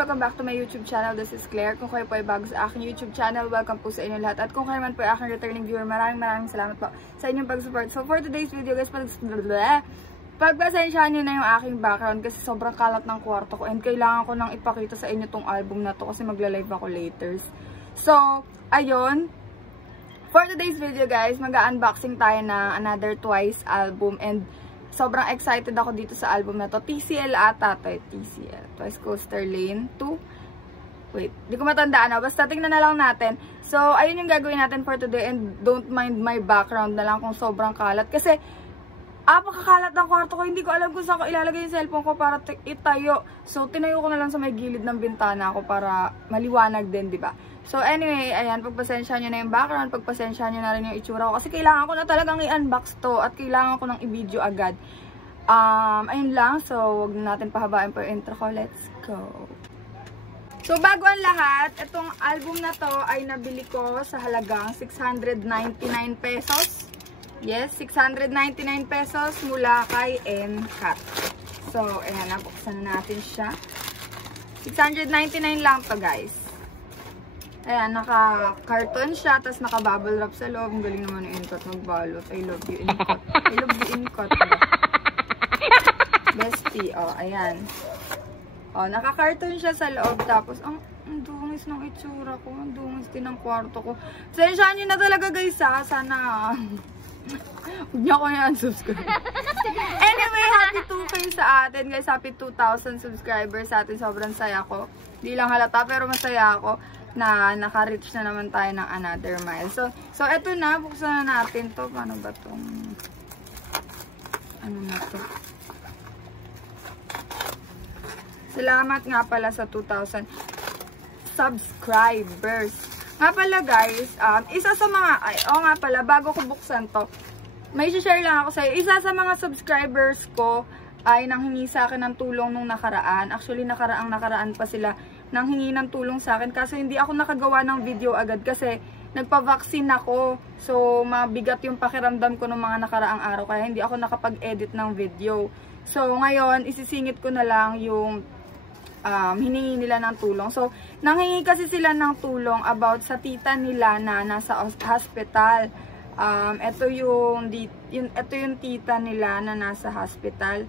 welcome back to my YouTube channel. This is Claire. Kung kayo po ay bago sa aking YouTube channel, welcome po sa inyo lahat. At kung kayo man po ay aking returning viewer, maraming salamat po sa inyong pag-support. So for today's video guys, pagpasensyahan nyo na yung aking background kasi sobrang kalat ng kwarto ko and kailangan ko nang ipakita sa inyo tong album na to kasi magla-live ako later. So, ayun. For today's video guys, mag-unboxing tayo ng Another Twice album and sobrang excited ako dito sa album na to. TCL ata to. TCL. Twice Coaster Lane 2. Wait, di ko matandaan na. Basta tingnan na lang natin. So, ayun yung gagawin natin for today and don't mind my background na lang kung sobrang kalat. Kasi, pakakalat ng kwarto ko. Hindi ko alam kung saan ko ilalagay yung cellphone ko para itayo. So, tinayo ko na lang sa may gilid ng bintana ko para maliwanag din, di ba? So, anyway, ayan, pagpasensya nyo na yung background, pagpasensya nyo na rin yung itsura ko. Kasi kailangan ko na talagang i-unbox to at kailangan ko ng i-video agad. Ayun lang. So, wag na natin pahabain po yung intro ko. Let's go. So, bago ang lahat, itong album na to ay nabili ko sa halagang 699 pesos. Yes, 699 pesos mula kay M-Cat. So, ayan, nabuksan na natin siya. 699 lang to guys. Ayan, naka-carton siya, tapos naka-bubble wrap sa loob. Ang galing naman yung Incot magbalot. I love you, Incot. I love you, Incot. Bestie, oh, ayan. Oh, naka-carton siya sa loob, tapos, ang dungis ng itsura ko. Ang dungis din ng kwarto ko. Sensyahan nyo na talaga guys, ha? Sana, huwag niyo ako yan, subscribe. Anyway, happy 2K sa atin, guys. Happy 2,000 subscribers sa atin. Sobrang saya ko. Hindi lang halata, pero masaya ako na naka-reach na naman tayo ng another mile. So eto na, buksan na natin to. Paano ba tong ano na to? Salamat nga pala sa 2,000 subscribers. Nga pala guys, isa sa mga, nga pala, bago ko buksan to, may share lang ako sa'yo. Isa sa mga subscribers ko ay nanghingi sa akin ng tulong nung nakaraan. Actually, nakaraan pa sila nang hingi ng tulong sa akin. Kaso hindi ako nakagawa ng video agad kasi nagpa-vaccine ako. So, mabigat yung pakiramdam ko ng mga nakaraang araw. Kaya hindi ako nakapag-edit ng video. So, ngayon, isisingit ko na lang yung hiningi nila ng tulong. So, nanghingi kasi sila ng tulong about sa tita nila na nasa hospital. Ito yung tita nila na nasa hospital.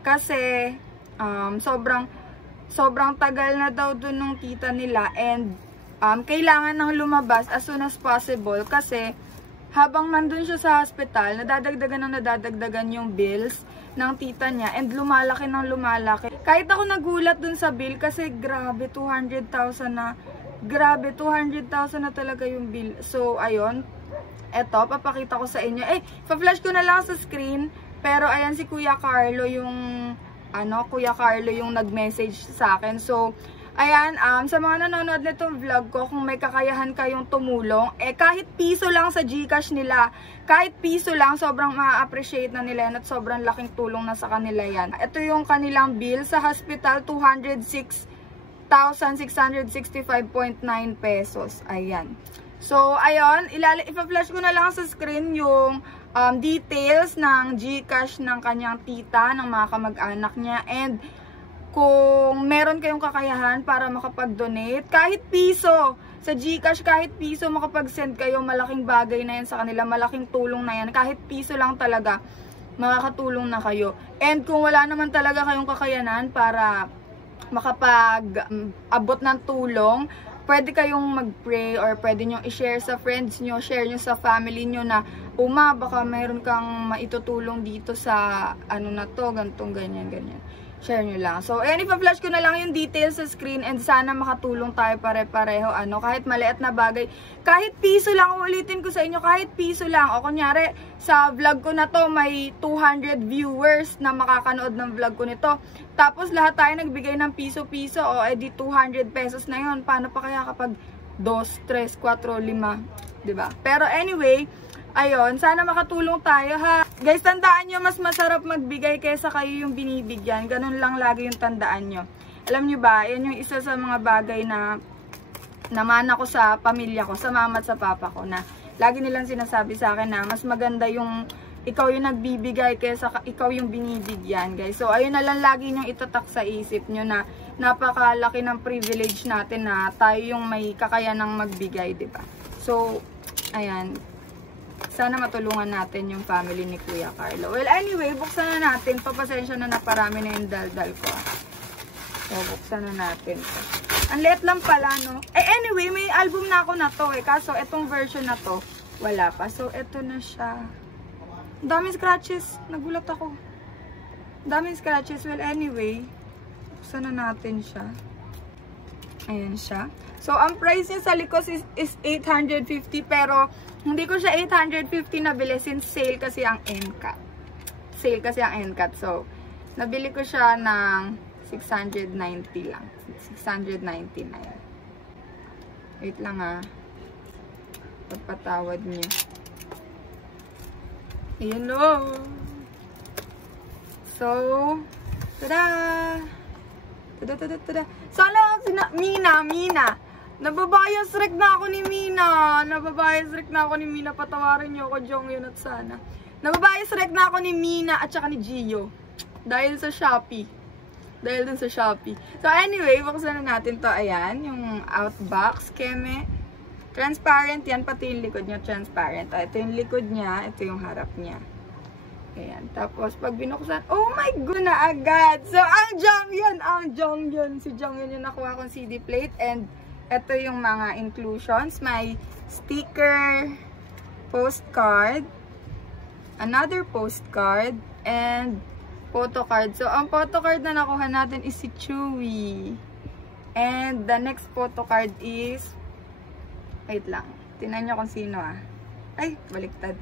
Kasi, sobrang tagal na daw dun ng tita nila and kailangan nang lumabas as soon as possible kasi habang nandun siya sa hospital, nadadagdagan yung bills ng tita niya and lumalaki ng lumalaki. Kahit ako nagulat dun sa bill kasi grabe 200,000 na. Grabe 200,000 na talaga yung bill. So, ayun. Eto, papakita ko sa inyo. Pa-flash ko na lang sa screen. Pero ayan si Kuya Carlo yung nag-message sa akin. So, ayan, sa mga nanonood nitong vlog ko, kung may kakayahan kayong tumulong, kahit piso lang sa GCash nila, kahit piso lang, sobrang ma-appreciate na nila yan at sobrang laking tulong na sa kanila yan. Ito yung kanilang bill sa hospital, 206,665.9 pesos. Ayan. So, ayun, ipa-flash ko na lang sa screen yung details ng GCash ng kanyang tita, ng mga kamag-anak niya, and kung meron kayong kakayahan para makapag-donate, kahit piso, sa GCash, kahit piso, makapag-send kayo, malaking bagay na yan sa kanila, malaking tulong na yan, kahit piso lang talaga, makakatulong na kayo. And kung wala naman talaga kayong kakayanan para makapag-abot ng tulong, pwede kayong mag-pray or pwede nyo i-share sa friends nyo, share nyo sa family nyo na baka mayroon kang maitutulong dito sa ano na to, gantong ganyan. Share nyo lang. So, ayan, ipa-flash ko na lang yung details sa screen and sana makatulong tayo pare-pareho. Kahit maliit na bagay. Kahit piso lang, ulitin ko sa inyo, kahit piso lang. O kunyari, sa vlog ko na to, may 200 viewers na makakanood ng vlog ko nito. Tapos, lahat tayo nagbigay ng piso-piso. O, edi 200 pesos na yun. Paano pa kaya kapag 2, 3, 4, 5? Diba? Pero anyway, ayun, sana makatulong tayo ha. Guys, tandaan nyo, mas masarap magbigay kaysa kayo yung binibigyan. Ganun lang lagi yung tandaan nyo. Alam nyo ba, yan yung isa sa mga bagay na naman ako sa pamilya ko, sa mama at sa papa ko, na lagi nilang sinasabi sa akin na mas maganda yung ikaw yung nagbibigay kaysa ikaw yung binibigyan, guys. So, ayun na lang lagi nyong itatak sa isip nyo na napakalaki ng privilege natin na tayo yung may kakayanang magbigay, diba? So, ayan. Sana matulungan natin yung family ni Kuya Carlo. Well, anyway, buksan na natin. Papasensya na naparami na yung daldal ko. So, buksan na natin. Ang liit lang pala, no? Anyway, may album na ako na to Kaso, itong version na to, wala pa. So, ito na siya. Ang daming scratches. Nagulat ako. Ang daming scratches. Well, anyway, buksan na natin siya. Ayan siya. So, ang price niya sa likos is 850. Pero, hindi ko siya 850 nabili since sale kasi ang NCAT. Sale kasi ang NCAT. So, nabili ko siya ng 690 lang. 699. Wait lang pagpatawad niyo. Ayan o. So, tada! Tada! Sana, Mina! Nababias rek na ako ni Mina. Patawarin niyo ako, Jongyun at Sana. Nababias rek na ako ni Mina at saka ni Gio. Dahil sa Shopee. So anyway, buksan na natin to. Ayan, yung outbox. Keme. Transparent yan. Pati yung likod niya transparent. Ito yung likod niya. Ito yung harap niya. Ayan. Tapos, pag binuksan, oh my God na agad. So, ang Jongyun. Si Jongyun yung nakuha kong CD plate. And, ito yung mga inclusions. May sticker, postcard, another postcard, and photocard. So, ang photocard na nakuha natin is si Chewy. And the next photocard is, wait lang. Tingnan nyo kung sino Ay, baliktad.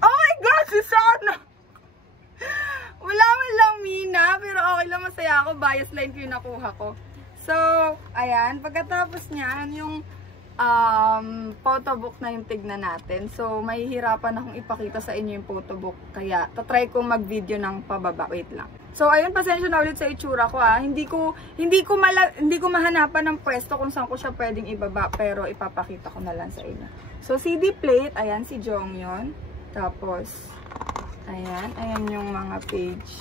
Oh my God! Si Sana! Wala man lang Mina, pero okay lang, masaya ako. Bias line ko yung nakuha ko. So, ayan. Pagkatapos niyan, yung photobook na yung tignan natin. So, mahihirapan akong ipakita sa inyo yung photobook. Kaya, tatry kong mag-video ng pababa. Wait lang. So, ayun, pasensya na ulit sa itsura ko Hindi ko mahanapan ng pwesto kung saan ko siya pwedeng ibaba. Pero, ipapakita ko na lang sa inyo. So, CD plate. Ayan, si Jongyun. Tapos, ayan yung mga page.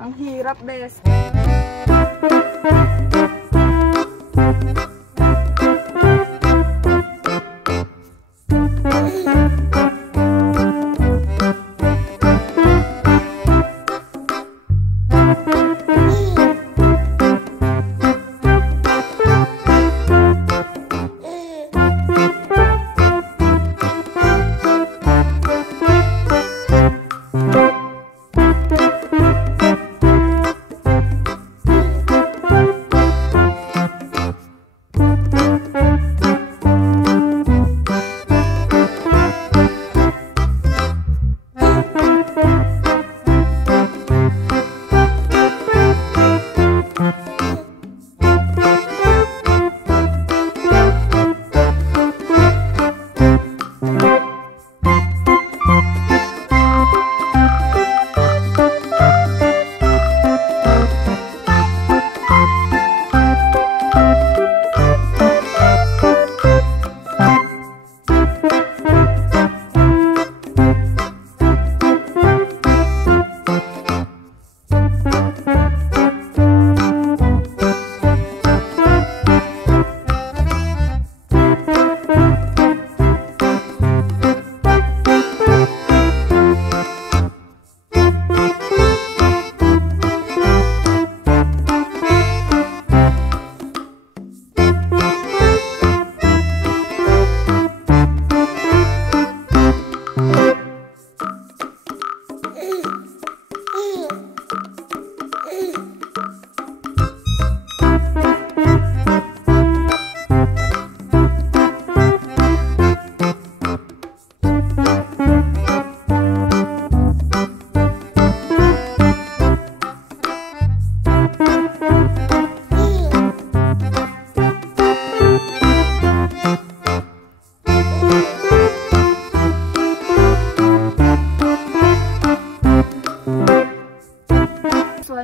Ang hirap, des.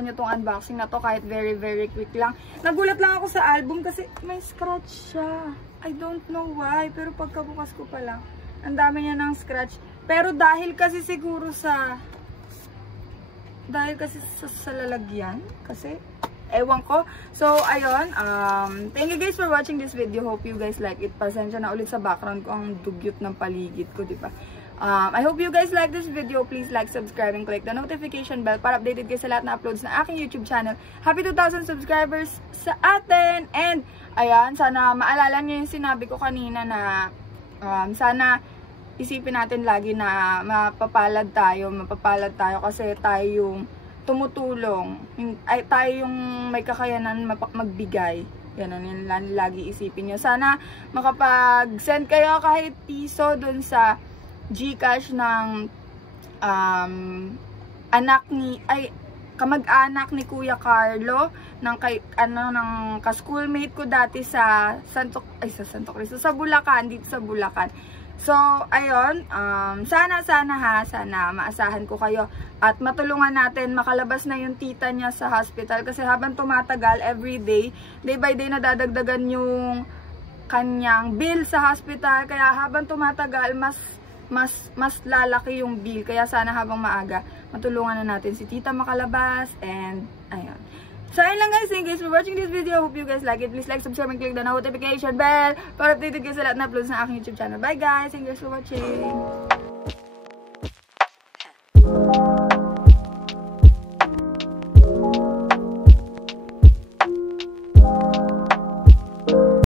nyo tong unboxing na to kahit very quick lang. Nagulat lang ako sa album kasi may scratch siya. I don't know why, pero pagkabukas ko pa lang, Ang dami niya ng scratch. Pero dahil kasi siguro sa lalagyan. Kasi, ewan ko. So, ayun. Thank you guys for watching this video. Hope you guys like it. Pasensya na ulit sa background ko. Ang dugyot ng paligid ko, diba? I hope you guys like this video. Please like, subscribe, and click the notification bell para updated kayo sa lahat na uploads na aking YouTube channel. Happy 2,000 subscribers sa atin! And, ayan, sana maalala niyo yung sinabi ko kanina na sana isipin natin lagi na mapapalad tayo kasi tayo yung tumutulong, tayo yung may kakayanan magbigay. Yan lagi isipin nyo. Sana makapag-send kayo kahit piso dun sa GCash ng kamag-anak ni Kuya Carlo ng ka-schoolmate ko dati sa Santo Cristo, sa Bulacan, dito sa Bulacan. So, ayun, sana maasahan ko kayo at matulungan natin makalabas na yung tita niya sa hospital kasi habang tumatagal every day by day nadadagdagan yung kanyang bill sa hospital, kaya habang tumatagal mas lalaki yung bill, kaya sana habang maaga matulungan na natin si tita makalabas. And ayun. So, ayun lang guys. Thank you guys for watching this video. Hope you guys like it. Please like, subscribe, and click the notification bell para updated kayo sa lahat na uploads na aking YouTube channel. Bye guys. Thank you guys for watching.